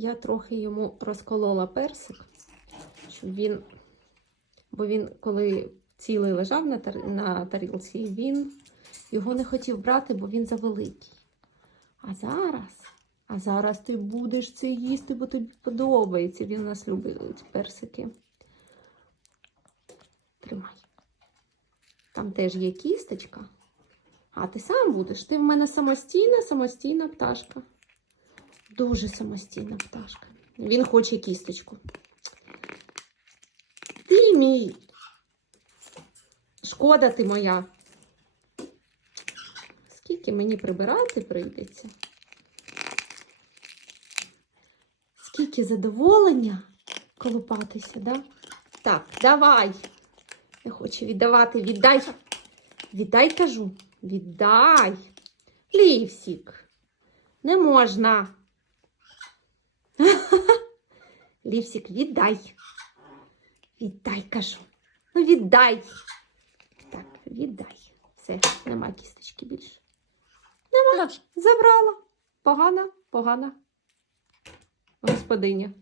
Я трохи йому розколола персик, щоб він, бо він, коли цілий лежав на, тар... на тарілці, він його не хотів брати, бо він завеликий. А зараз, а зараз ти будеш це їсти, бо тобі подобається. Він у нас любить персики. Тримай. Там теж є кісточка. А ти сам будеш. Ти в мене самостійна, самостійна пташка. Дуже самостійна пташка. Він хоче кісточку. Ти мій. Шкода ти моя. Скільки мені прибирати прийдеться? Скільки задоволення колупатися, да? Так, давай. Не хочу віддавати. Віддай. Віддай, кажу. Віддай. Лівсік. Не можна. Лівсік, віддай. Віддай, кажу. Ну, віддай. Так, віддай. Все, нема кісточки більше. Нема. Забрала. Погана, погана. Господиня.